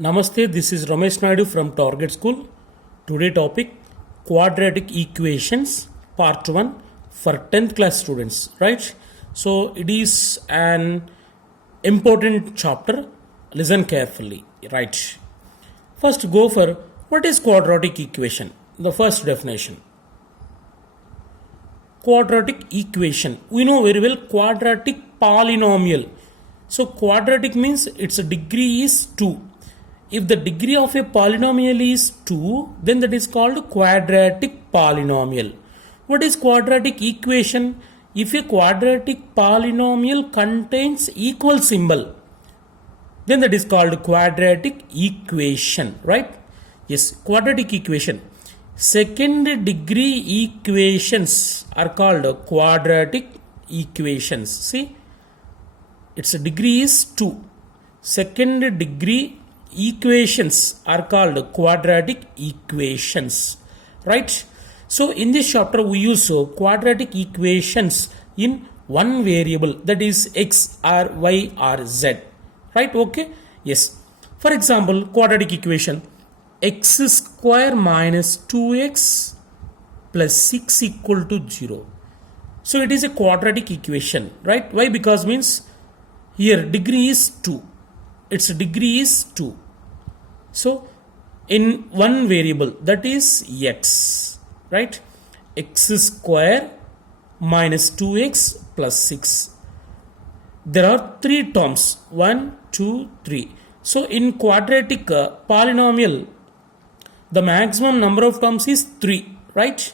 Namaste, this is Ramesh Naidu from Target School. Today topic quadratic equations part 1 for 10th class students, right? So it is an important chapter. Listen carefully, right? First go for what is quadratic equation? The first definition. Quadratic equation. We know very well quadratic polynomial. So quadratic means its degree is 2. If the degree of a polynomial is 2, then that is called quadratic polynomial. What is quadratic equation? If a quadratic polynomial contains equal symbol, then that is called quadratic equation, right? Yes, quadratic equation. Second degree equations are called quadratic equations. See, its degree is 2. Second degree equations are called quadratic equations, right? So in this chapter we use quadratic equations in one variable, that is x or y or z, right? Okay, yes. For example, quadratic equation x square minus 2x plus 6 equal to 0. So it is a quadratic equation, right? Why? Because means here degree is 2. Its degree is 2. So in one variable, that is x, right? X square minus 2x plus 6. There are 3 terms, 1, 2, 3. So in quadratic polynomial, the maximum number of terms is 3, right?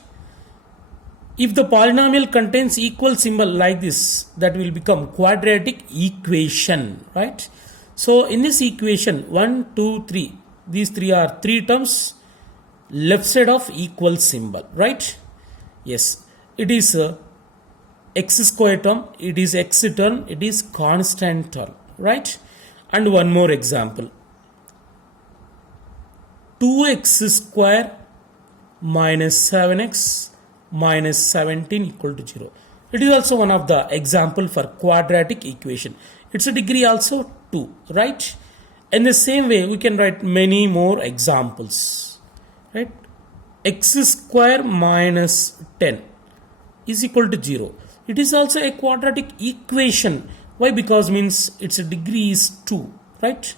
If the polynomial contains equal symbol like this, that will become quadratic equation, right? So in this equation 1, 2, 3, these 3 are 3 terms, left side of equal symbol, right? Yes, it is x square term, it is x term, it is constant term, right? And one more example, 2x square minus 7x minus 17 equal to 0. It is also one of the example for quadratic equation. Its degree also 2, right? In the same way we can write many more examples, right? X square minus 10 is equal to 0. It is also a quadratic equation. Why? Because means its degree is 2, right?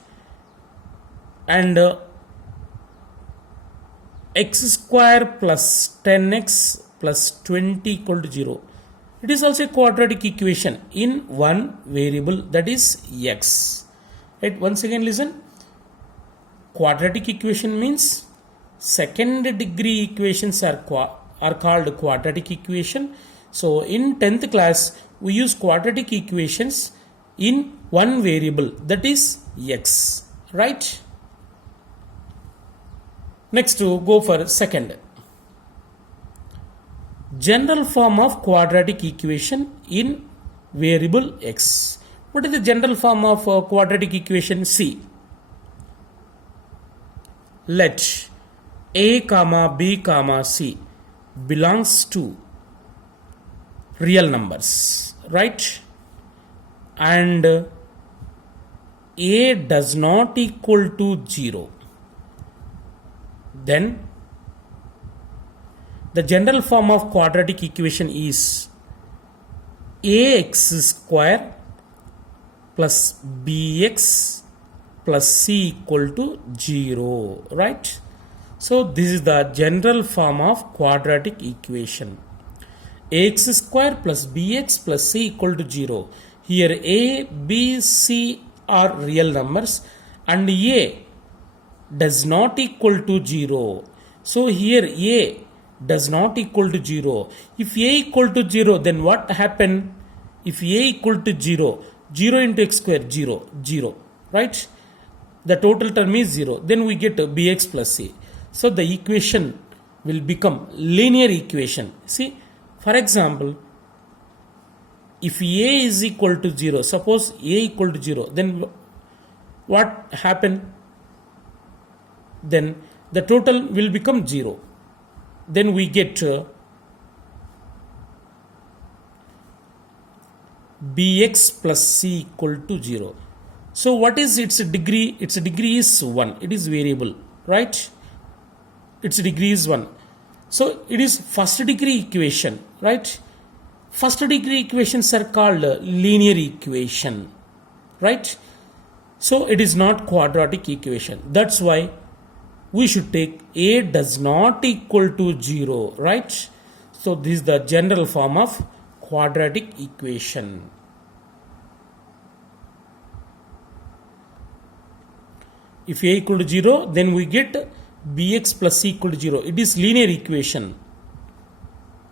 And x square plus 10x plus 20 equal to 0. It is also a quadratic equation in one variable, that is x. Right? Once again listen. Quadratic equation means second degree equations are called quadratic equation. So in 10th class we use quadratic equations in one variable, that is x, right? Next to go for second. General form of quadratic equation in variable x. What is the general form of quadratic equation? C. Let a comma b comma c belongs to real numbers, right? And a does not equal to 0. Then the general form of quadratic equation is ax square plus bx plus c equal to 0, right? So this is the general form of quadratic equation. Ax square plus bx plus c equal to 0. Here a, b, c are real numbers and a does not equal to 0. So here a does not equal to 0. If a equal to 0, then what happen? If a equal to 0, 0 into x square, 0, 0, right? The total term is 0. Then we get bx plus c. So the equation will become linear equation. See, for example, if a is equal to 0, suppose a equal to 0, then what happen? Then the total will become 0. Then we get bx plus c equal to 0. So what is its degree? Its degree is 1. It is variable, right? Its degree is 1. So it is first degree equation, right? First degree equations are called linear equation, right? So it is not quadratic equation. That's why we should take a does not equal to 0, right? So this is the general form of quadratic equation. If a equal to 0, then we get bx plus c equal to 0. It is linear equation.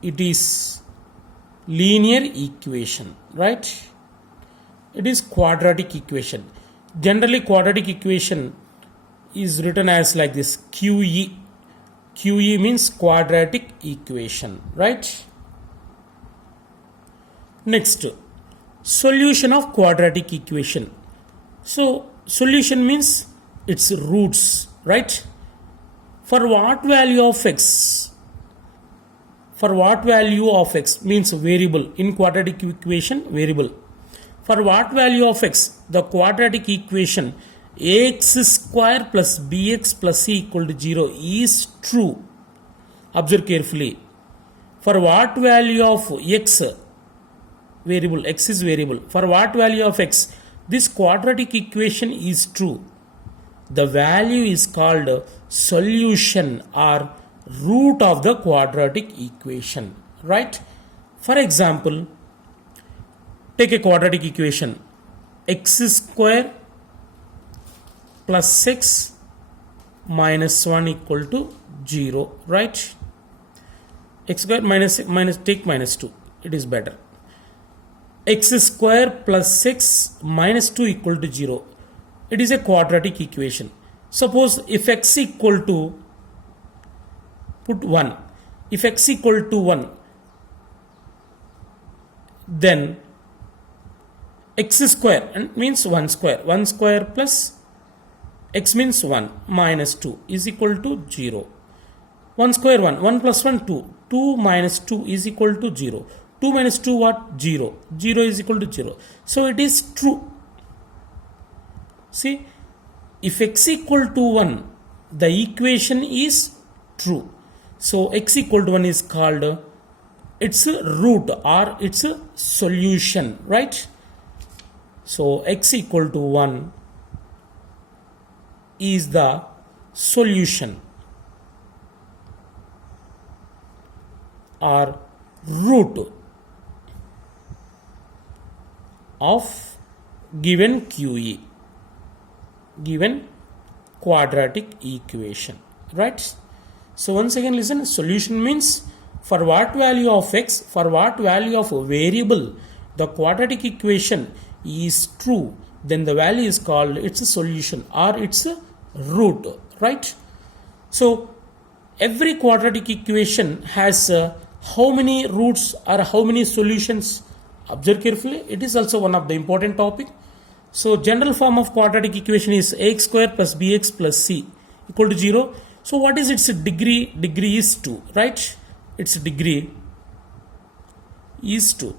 It is linear equation, right? It is quadratic equation. Generally, quadratic equation is written as like this: QE. QE means quadratic equation, right? Next, solution of quadratic equation. So solution means its roots, right? For what value of x? For what value of x means variable. In quadratic equation, variable. For what value of x? The quadratic equation ax square plus bx plus c equal to 0 is true. Observe carefully. For what value of x? Variable. X is variable. For what value of x? This quadratic equation is true. The value is called solution or root of the quadratic equation, right? For example, take a quadratic equation: x square plus 6 minus 1 equal to 0, right? X square minus take minus 2, it is better. X square plus 6 minus 2 equal to 0. It is a quadratic equation. Suppose if x equal to, put 1. If x equal to 1, then x square and means 1 square. 1 square plus x means 1 minus 2 is equal to 0. 1 square 1. 1 plus 1 2. 2 minus 2 is equal to 0. 2 minus 2 what? 0. 0 is equal to 0. So it is true. See, if x equal to 1, the equation is true. So x equal to 1 is called its root or its solution, right? So x equal to 1 is the solution or root of given QE, given quadratic equation, right? So once again listen, solution means for what value of x, for what value of a variable the quadratic equation is true, then the value is called its solution or its root, right? So every quadratic equation has how many roots or how many solutions? Observe carefully, it is also one of the important topic. So general form of quadratic equation is ax square plus bx plus c equal to 0. So what is its degree? Degree is 2, right? Its degree is 2.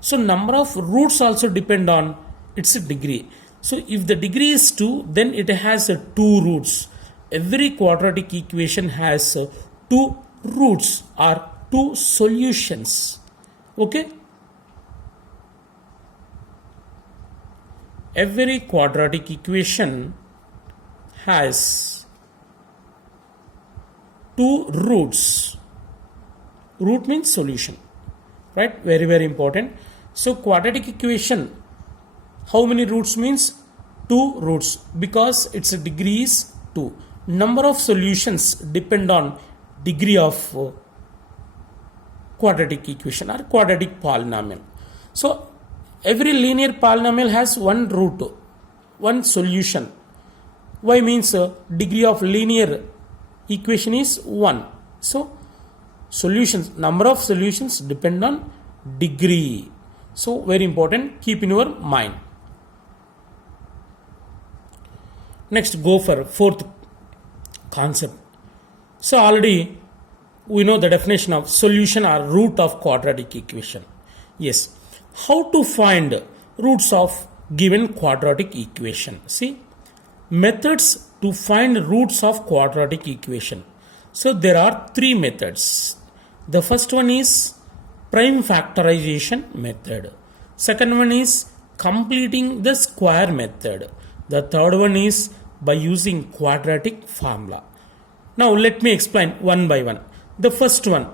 So number of roots also depend on its degree. So if the degree is 2, then it has 2 roots. Every quadratic equation has 2 roots or 2 solutions. Okay? Every quadratic equation has 2 roots. Root means solution, right? Very, very important. So quadratic equation, how many roots means? 2 roots, because its degree is 2. Number of solutions depend on degree of quadratic equation or quadratic polynomial. So every linear polynomial has 1 root, 1 solution. Y means degree of linear equation is 1. So solutions, number of solutions depend on degree. So very important, keep in your mind. Next, go for 4th concept. So already we know the definition of solution or root of quadratic equation. Yes. How to find roots of given quadratic equation. See, methods to find roots of quadratic equation. So there are three methods. The first one is prime factorization method. Second one is completing the square method. The third one is by using quadratic formula. Now let me explain one by one. The first one,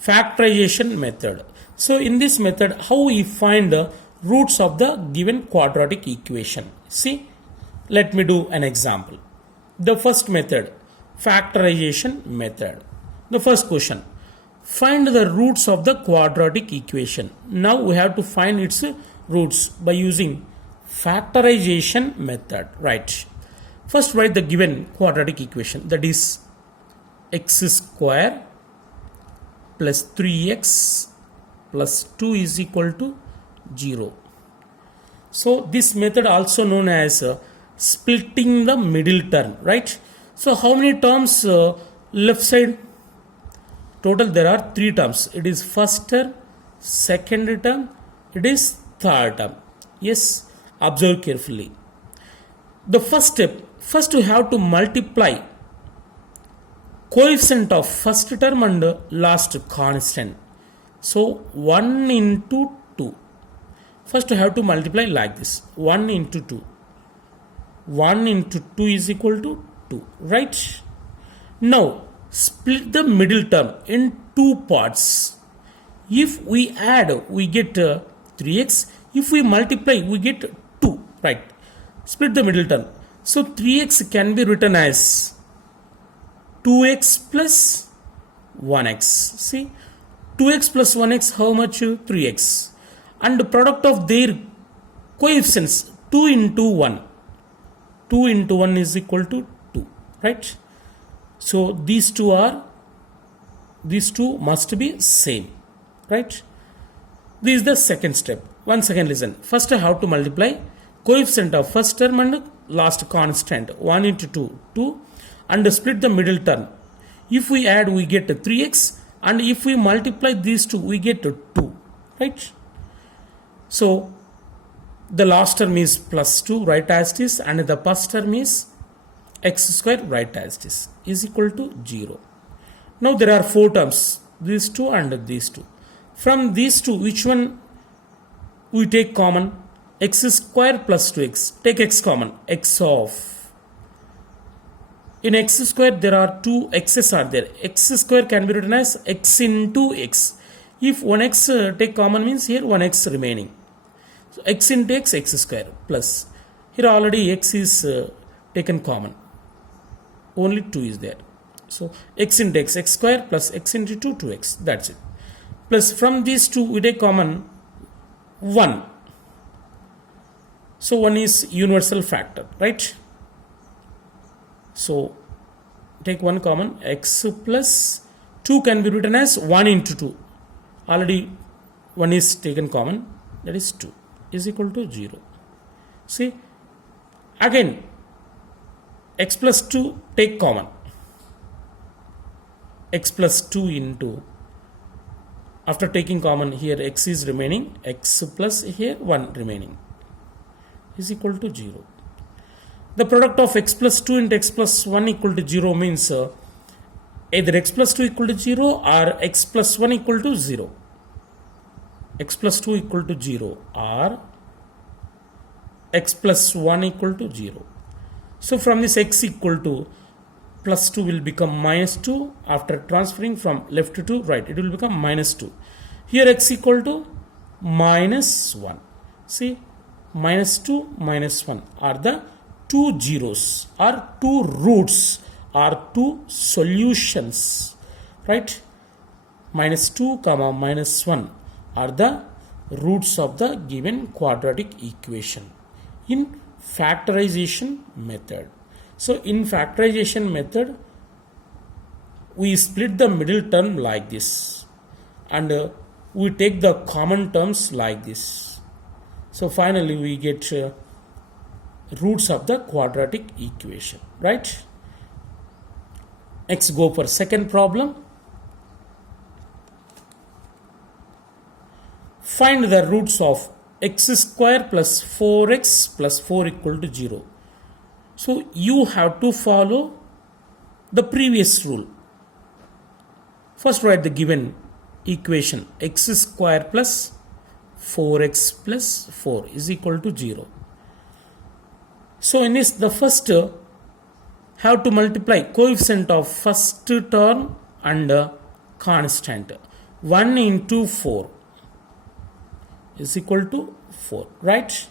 factorization method. So in this method, how we find the roots of the given quadratic equation? See, let me do an example. The first method, factorization method. The first question, find the roots of the quadratic equation. Now we have to find its roots by using factorization method, right? First write the given quadratic equation, that is x square plus 3x plus 2 is equal to 0. So this method also known as splitting the middle term, right? So how many terms left side? Total there are 3 terms. It is first term, second term, it is third term. Yes, observe carefully. The first step, first you have to multiply coefficient of first term and last constant. So 1 into 2. First you have to multiply like this, 1 into 2. 1 into 2 is equal to 2, right? Now split the middle term in 2 parts. If we add, we get 3x. If we multiply, we get 2, right? Split the middle term. So 3x can be written as 2x plus 1x. See, 2x plus 1x, how much? 3x. And the product of their coefficients, 2 into 1. 2 into 1 is equal to 2, right? So these two must be same, right? This is the second step. Once again listen. First I have to multiply coefficient of first term and last constant, 1 into 2, 2, and split the middle term. If we add, we get 3x, and if we multiply these two, we get 2, right? So the last term is plus 2, write as this, and the first term is x square, write as this, is equal to 0. Now there are 4 terms, these two and these two. From these two, which one we take common? X square plus 2x. Take x common. X of. In x square, there are 2 x's are there. X square can be written as x into x. If 1x take common means here 1x remaining. So x into x, x square plus. Here already x is taken common. Only 2 is there. So x into x, x square plus x into 2, 2x. That's it. Plus from these two, we take common 1. So 1 is universal factor, right? So take 1 common, x plus 2 can be written as 1 into 2. Already 1 is taken common, that is 2 is equal to 0. See, again x plus 2 take common. X plus 2 into, after taking common here x is remaining, x plus here 1 remaining is equal to 0. The product of x plus 2 into x plus 1 equal to 0 means either x plus 2 equal to 0 or x plus 1 equal to 0. X plus 2 equal to 0 or x plus 1 equal to 0. So from this x equal to plus 2 will become minus 2 after transferring from left to right. It will become minus 2. Here x equal to minus 1. See, minus 2 minus 1 are the 2 zeros or 2 roots or 2 solutions, right? Minus 2 comma minus 1 are the roots of the given quadratic equation in factorization method. So in factorization method, we split the middle term like this and we take the common terms like this. So finally we get roots of the quadratic equation, right? Next go for second problem. Find the roots of x square plus 4x plus 4 equal to 0. So you have to follow the previous rule. First write the given equation, x square plus 4x plus 4 is equal to 0. So in this, the first have to multiply coefficient of first term and constant. 1 into 4 is equal to 4, right?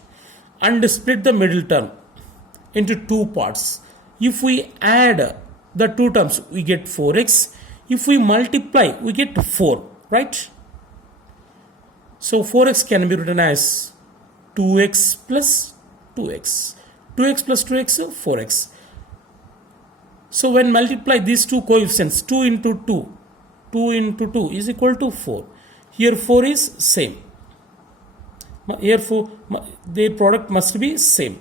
And split the middle term into two parts. If we add the two terms, we get 4x. If we multiply, we get 4, right? So 4x can be written as 2x plus 2x. 2x plus 2x, 4x. So when multiply these two coefficients, 2 into 2, 2 into 2 is equal to 4. Here 4 is same. Here their product must be same.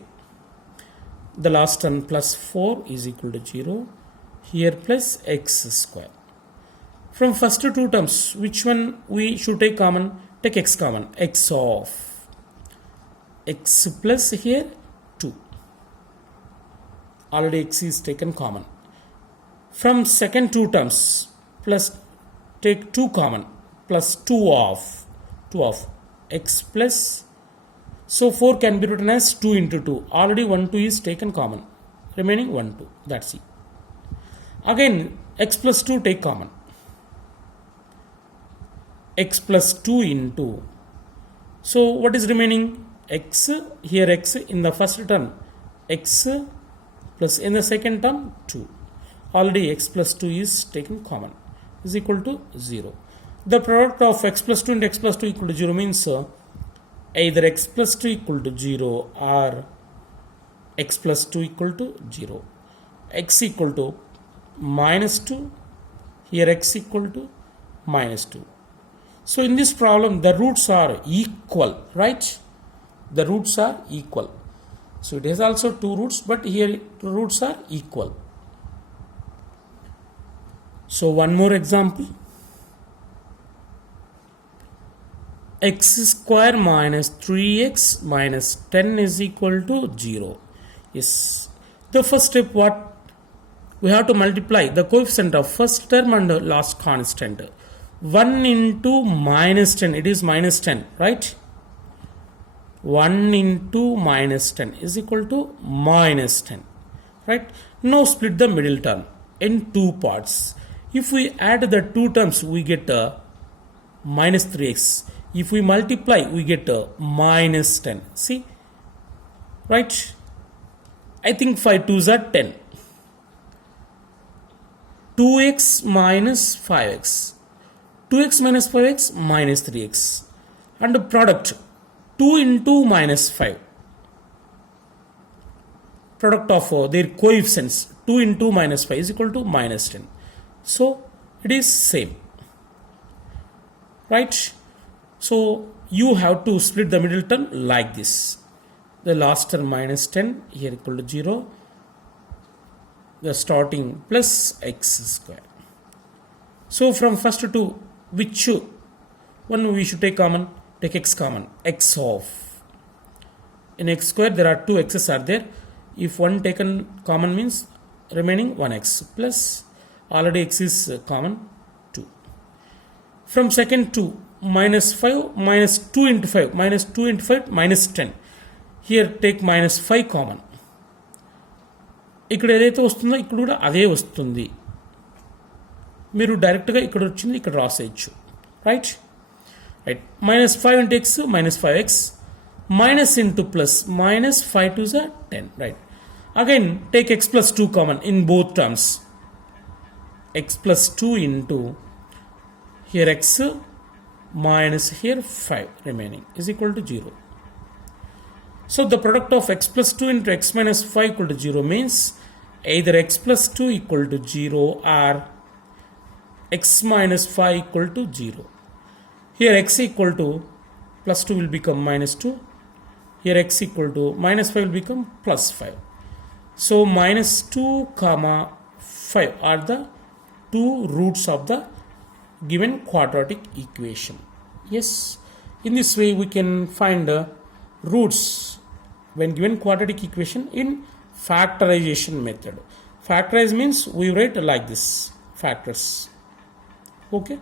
The last term plus 4 is equal to 0. Here plus x square. From first two terms, which one we should take common? Take x common. X of x plus here 2. Already x is taken common. From second two terms, plus take 2 common, plus 2 of x plus, so 4 can be written as 2 into 2. Already 1 2 is taken common, remaining 1 2, that's it. Again x plus 2 take common, x plus 2 into, so what is remaining? X, here x in the first term, x plus in the second term 2. Already x plus 2 is taken common, is equal to 0. The product of x plus 2 and x plus 2 equal to 0 means either x plus 2 equal to 0 or x plus 2 equal to 0. X equal to minus 2, here x equal to minus 2. So in this problem, the roots are equal, right? The roots are equal. So it has also two roots, but here the roots are equal. So one more example. X square minus 3x minus 10 is equal to 0. Yes. The first step, what? We have to multiply the coefficient of first term and last constant. 1 into minus 10, it is minus 10, right? 1 into minus 10 is equal to minus 10, right? Now split the middle term in two parts. If we add the two terms, we get minus 3x. If we multiply, we get minus 10. See? Right? I think 5 2s are 10. 2x minus 5x. 2x minus 5x minus 3x. And the product 2 into minus 5. Product of their coefficients 2 into minus 5 is equal to minus 10. So it is same, right? So you have to split the middle term like this. The last term minus 10, here equal to 0. The starting plus x square. So from first to which one we should take common? Take x common. X of. In x square there are two x's are there. If one taken common means remaining 1x plus already x is common 2. From second to minus 5 minus 2 into 5 minus 2 into 5 minus 10. Here take minus 5 common. ఇక్కడ ఏదైతే వస్తుందో ఇక్కడ కూడా అదే వస్తుంది. మీరు డైరెక్ట్గా ఇక్కడ వచ్చింది ఇక్కడ రాసేయచ్చు, right? Right. Minus 5 into x minus 5x minus into plus minus 5 to the 10, right? Again take x plus 2 common in both terms. X plus 2 into here x minus here 5 remaining is equal to 0. So the product of x plus 2 into x minus 5 equal to 0 means either x plus 2 equal to 0 or x minus 5 equal to 0. Here x equal to plus 2 will become minus 2. Here x equal to minus 5 will become plus 5. So minus 2 comma 5 are the two roots of the given quadratic equation. Yes, in this way we can find roots when given quadratic equation in factorization method. Factorize means we write like this, factors. Okay.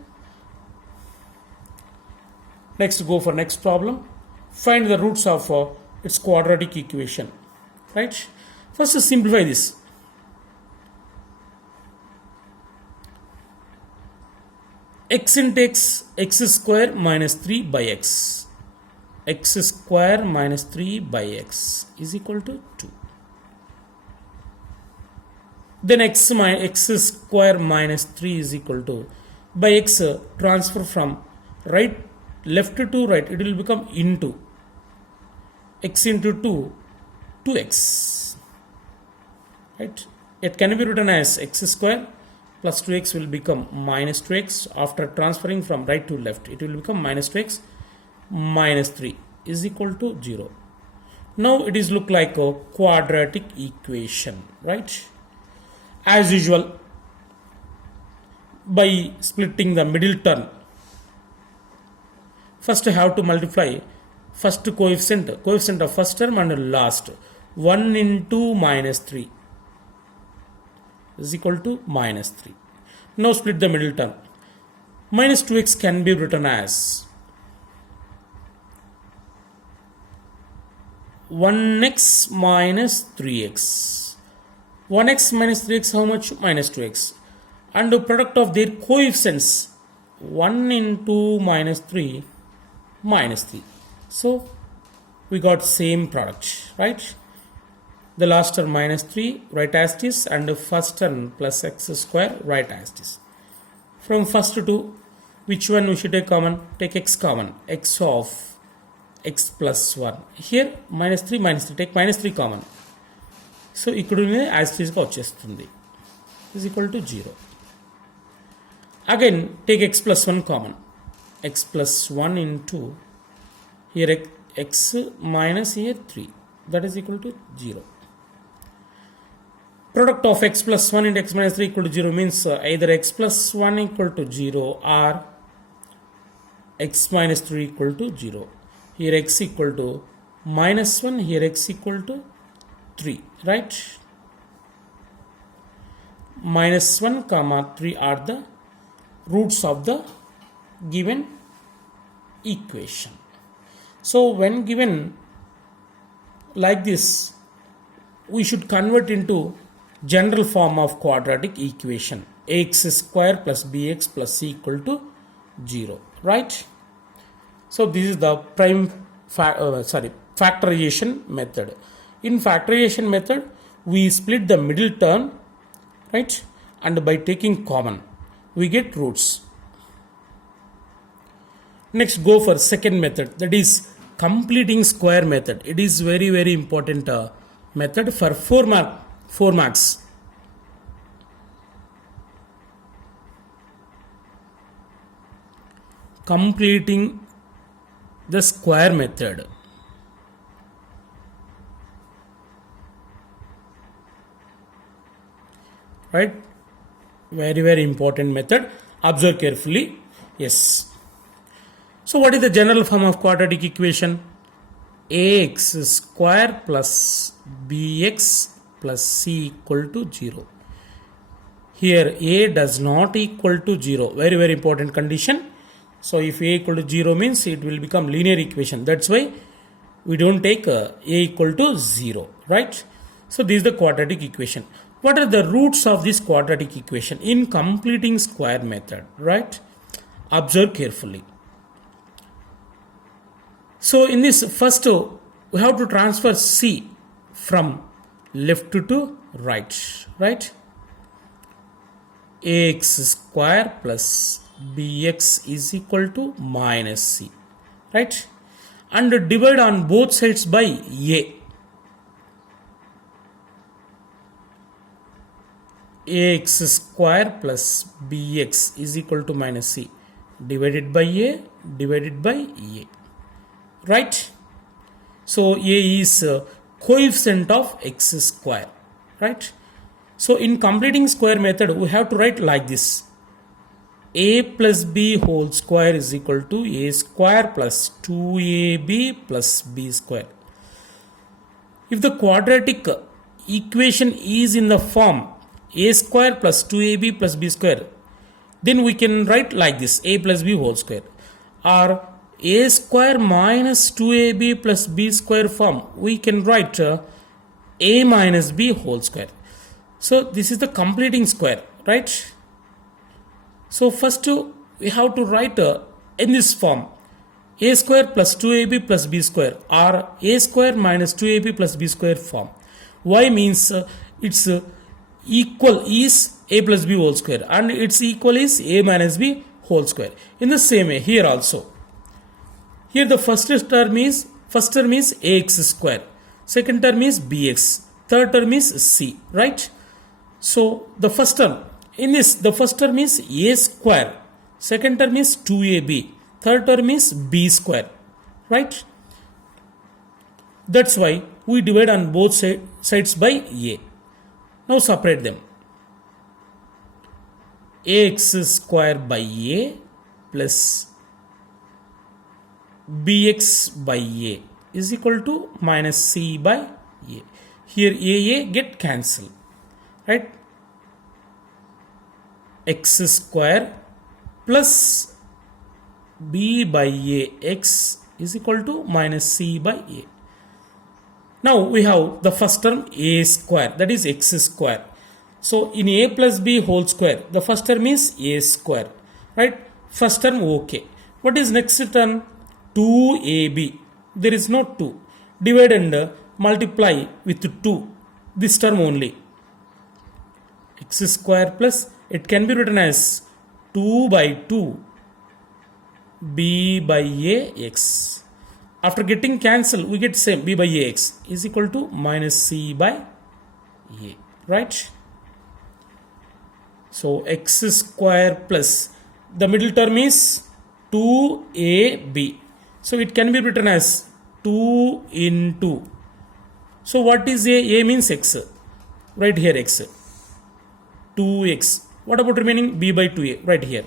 Next, go for next problem. Find the roots of its quadratic equation. Right. First, simplify this. X into x square minus 3 by x. X square minus 3 by x is equal to 2. Then x square minus 3 is equal to, by x transfer from left to right, it will become into x into 2 to x. Right? It can be written as x square plus 2x will become minus 2x. After transferring from right to left, it will become minus 2x minus 3 is equal to 0. Now it is look like a quadratic equation, right? As usual, by splitting the middle term, first I have to multiply first coefficient of first term and last. 1 into minus 3 is equal to minus 3. Now split the middle term. Minus 2x can be written as 1x minus 3x. 1x minus 3x, how much? Minus 2x. And the product of their coefficients, 1 into minus 3 minus 3. So we got same product, right? The last term minus 3 write as it is, and the first term plus x square write as it is. From first to which one we should take common? Take x common. X of x plus 1. Here minus 3 take minus 3 common. So equal as it is vachchestundi is equal to 0. Again take x plus 1 common. X plus 1 into here x minus here 3, that is equal to 0. Product of x plus 1 into x minus 3 equal to 0 means either x plus 1 equal to 0 or x minus 3 equal to 0. Here x equal to minus 1, here x equal to 3, right? Minus 1 comma 3 are the roots of the given equation. So when given like this, we should convert into general form of quadratic equation. Ax square plus bx plus c equal to 0, right? So this is the factorization method. In factorization method, we split the middle term, right? And by taking common, we get roots. Next, go for second method, that is completing square method. It is very, very important method for 4 marks. Completing the square method. Right? Very, very important method. Observe carefully. Yes. So what is the general form of quadratic equation? Ax square plus bx plus c equal to 0. Here a does not equal to 0. Very, very important condition. So if a equal to 0 means it will become linear equation. That's why we don't take a equal to 0, right? So this is the quadratic equation. What are the roots of this quadratic equation in completing square method, right? Observe carefully. So in this first, we have to transfer c from left to right, right? Ax square plus bx is equal to minus c, right? And divide on both sides by a. Ax square plus bx is equal to minus c divided by a, right? So a is coefficient of x square, right? So in completing square method, we have to write like this. a plus b whole square is equal to a square plus 2ab plus b square. If the quadratic equation is in the form a square plus 2ab plus b square, then we can write like this, a plus b whole square, or a square minus 2ab plus b square form, we can write a minus b whole square. So this is the completing square, right? So first we have to write in this form a square plus 2ab plus b square, or a square minus 2ab plus b square form. Why means its equal is a plus b whole square and its equal is a minus b whole square. In the same way here also. Here the first term is ax square, second term is bx, third term is c, right? So the first term, in this the first term is a square, second term is 2ab, third term is b square, right? That's why we divide on both sides by a. Now separate them. Ax square by a plus bx by a is equal to minus c by a. Here a get cancelled, right? X square plus b by a x is equal to minus c by a. Now we have the first term a square, that is x square. So in a plus b whole square, the first term is a square, right? First term okay. What is next term? 2ab. There is no 2. Divide and multiply with 2. This term only. X square plus, it can be written as 2 by 2 b by a x. After getting cancelled, we get same, b by ax is equal to minus c by a, right? So x square plus, the middle term is 2ab. So it can be written as 2 into. So what is a? A means x. Right here x. 2x. What about remaining? B by 2a. Right here.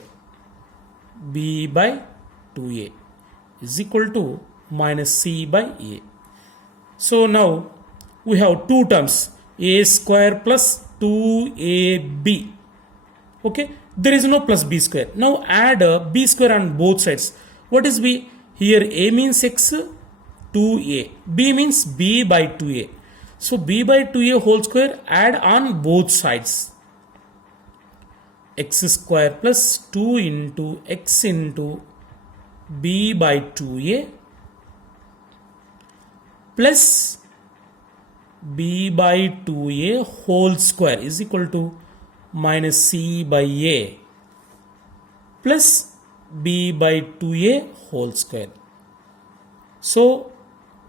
B by 2a is equal to minus c by a. So now we have two terms, a square plus 2ab. Okay, there is no plus b square. Now add b square on both sides. What is b? Here a means x, 2a. B means b by 2a. So b by 2a whole square, add on both sides. X square plus 2 into x into b by 2a plus b by 2a whole square is equal to minus c by a plus b by 2a whole square. So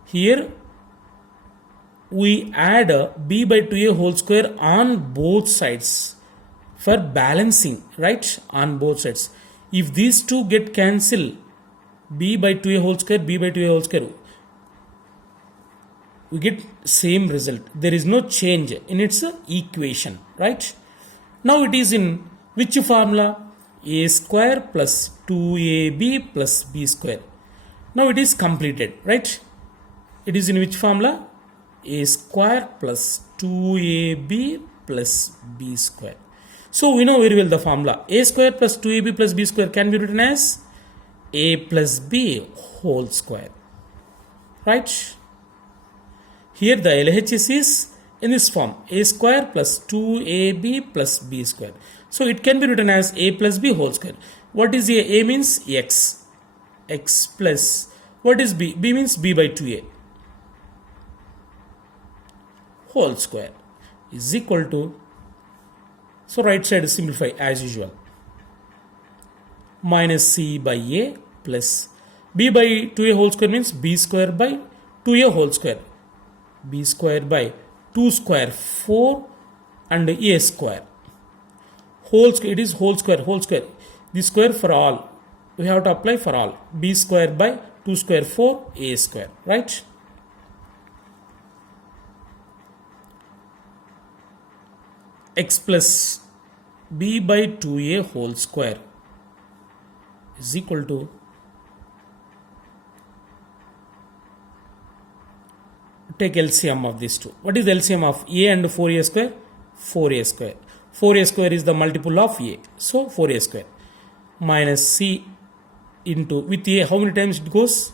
here we add b by 2a whole square on both sides for balancing, right? On both sides. If these two get cancelled, b by 2a whole square, b by 2a whole square, we get same result. There is no change in its equation, right? Now it is in which formula? A square plus 2ab plus b square. Now it is completed, right? It is in which formula? A square plus 2ab plus b square. So we know very well the formula. A square plus 2ab plus b square can be written as a plus b whole square, right? Here the LHS is in this form, a square plus 2ab plus b square. So it can be written as a plus b whole square. What is a? A means x. X plus, what is b? B means b by 2a whole square is equal to, so right side simplify as usual, minus c by a plus b by 2a whole square means b square by 2a whole square. B square by 2 square 4 and a square. Whole square, it is whole square, whole square. This square for all. We have to apply for all. B square by 2 square 4 a square, right? X plus b by 2a whole square is equal to take LCM of these two. What is LCM of a and 4a square? 4a square. 4a square is the multiple of a. So 4a square minus c into, with a how many times it goes?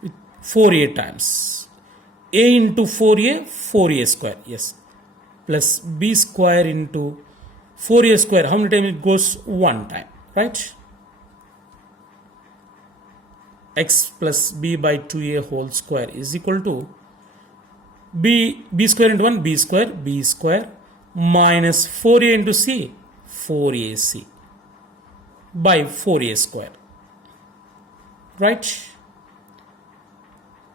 With 4a times. A into 4a, 4a square. Yes. Plus b square into 4a square. How many times it goes? One time. Right? X plus b by 2a whole square is equal to b square into 1 b square minus 4a into c 4ac by 4a square, right?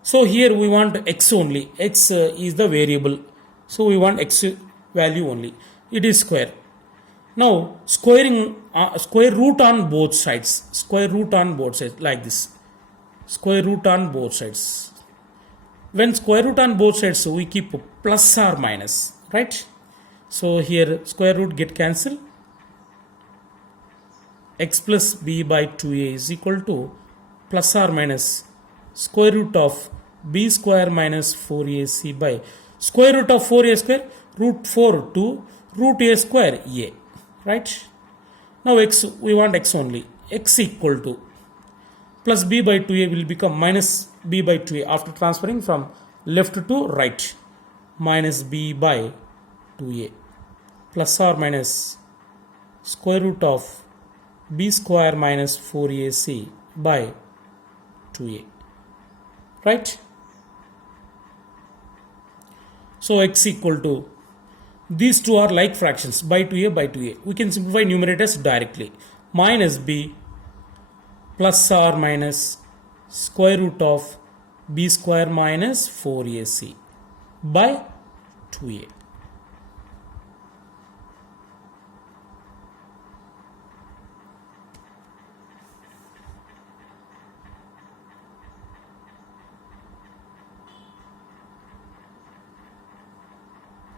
So here we want x only. X is the variable, so we want x value only. It is square. Now squaring square root on both sides. Square root on both sides like this. Square root on both sides. When square root on both sides, so we keep plus or minus, right? So here square root get cancelled. X plus b by 2a is equal to plus or minus square root of b square minus 4ac by square root of 4a square root 4 to root a square a, right? Now x, we want x only. X equal to plus b by 2a will become minus b by 2a after transferring from left to right, minus b by 2a plus or minus square root of b square minus 4ac by 2a, right? So x equal to, these two are like fractions, by 2a by 2a. We can simplify numerators directly. Minus b plus or minus square root of b square minus 4ac by 2a.